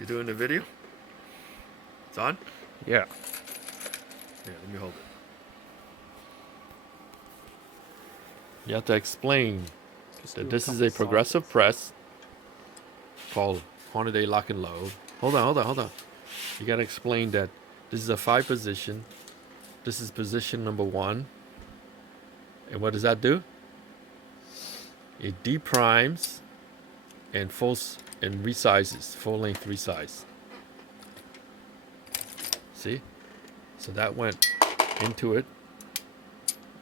You doing the video? It's on? Yeah. Yeah, let me hold it. You have to explain that this is a progressive press called hornady lock and load. Hold on. You gotta explain that this is a 5 position. This is position number 1. And what does that do? It deprimes and resizes, full length resize. See? So that went into it.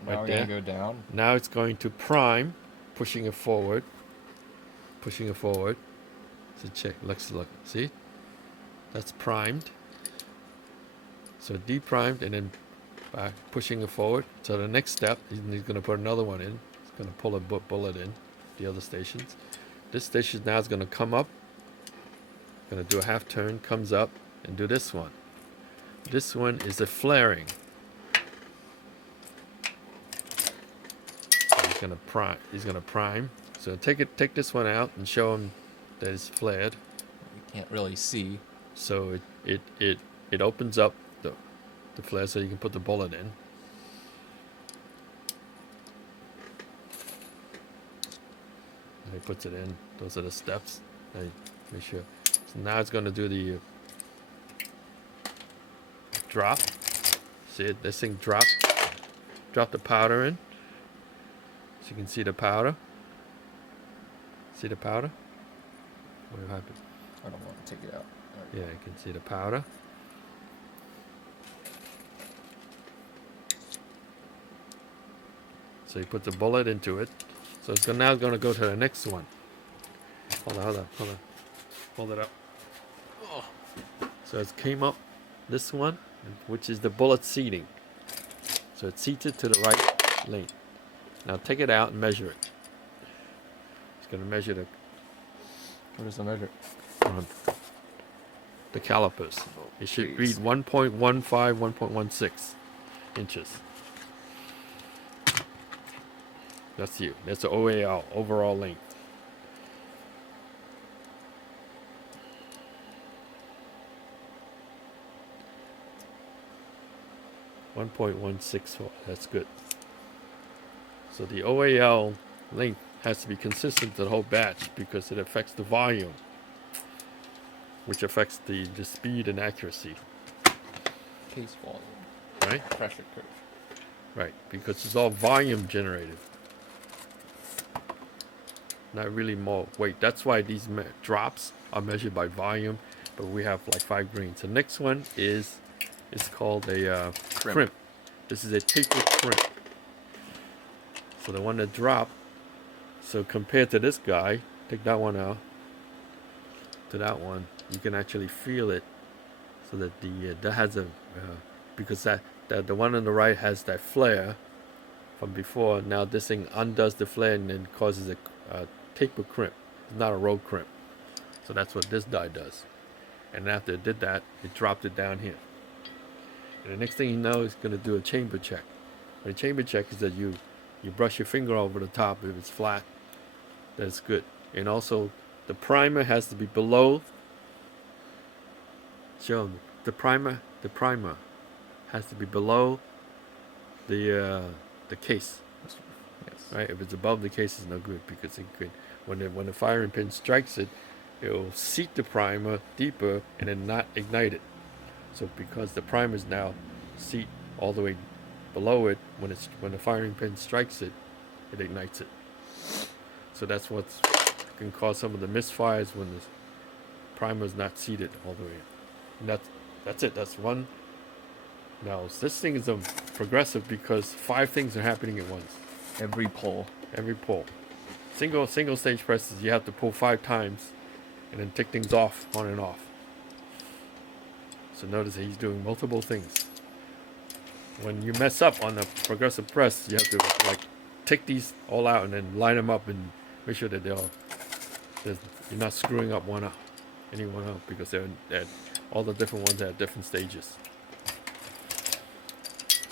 Now we're gonna go down. Now it's going to prime, pushing it forward. So check, let's look. See? That's primed. So deprimed and then back, pushing it forward. So the next step, he's going to put another one in. He's going to pull a bullet in the other stations. This station now is going to come up. Going to do a half turn, comes up, and do this one. This one is a flaring. He's gonna prime. So take this one out and show him that it's flared. You can't really see. So it opens up the flare so you can put the bullet in. And he puts it in. Those are the steps. Make sure. So now it's gonna do the drop. See it? This thing drop the powder in. So you can see the powder. See the powder? What happened? I don't want to take it out. Yeah, you can see the powder. So you put the bullet into it. So it's now going to go to the next one. Hold on. Hold it up. Oh. So it came up this one, which is the bullet seating. So it's seated to the right length. Now take it out and measure it. It's going to measure What does it measure? The calipers. It should read 1.15, 1.16 inches. That's you. That's the OAL, overall length. .164. That's good. So the OAL length has to be consistent to the whole batch because it affects the volume, which affects the speed and accuracy. Case volume. Right? Pressure curve. Right, because it's all volume generated. Not really more weight. That's why these drops are measured by volume, but we have like 5 grains. The next one it's called a crimp. This is a taper crimp. So the one that dropped, so compared to this guy, take that one out, to that one, you can actually feel it. So that that has a, because that the one on the right has that flare from before. Now this thing undoes the flare and then causes a taper crimp. It's not a road crimp. So that's what this die does. And after it did that, it dropped it down here. And the next thing you know, it's going to do a chamber check. And a chamber check is that you brush your finger over the top. If it's flat, that's good. And also, the primer has to be below. Show them. The primer has to be below the case. Yes. Right? If it's above the case, it's no good because it could, when the firing pin strikes it, it will seat the primer deeper and then not ignite it. So because the primer is now seat all the way below it, when the firing pin strikes it, it ignites it. So that's what can cause some of the misfires when the primer is not seated all the way. And that's it. That's one. Now this thing is a progressive because 5 things are happening at once. Every pull. Single stage presses, you have to pull 5 times, and then take things off, on and off. So notice that he's doing multiple things. When you mess up on a progressive press, you have to like take these all out and then line them up and make sure that you're not screwing up anyone up because they're all the different ones are at different stages.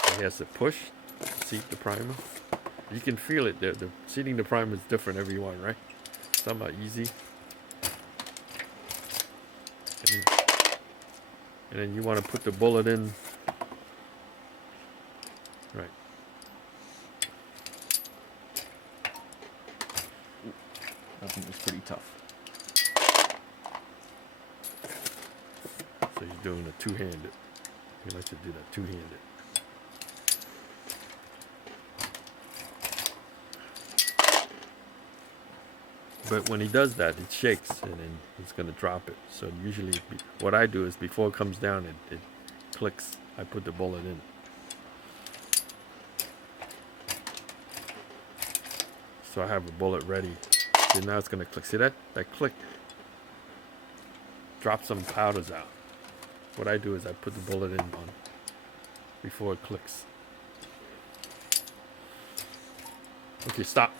So he has to push, seat the primer. You can feel it. The seating the primer is different every one, right? Some are easy. And And then you want to put the bullet in. Right. That thing was pretty tough. So you're doing a two-handed. He lets you do that two-handed. But when he does that, it shakes and then he's going to drop it. So usually what I do is before it comes down, it clicks. I put the bullet in. So I have a bullet ready. See, now it's going to click. See that? That click. Drop some powders out. What I do is I put the bullet in on before it clicks. Okay, stop.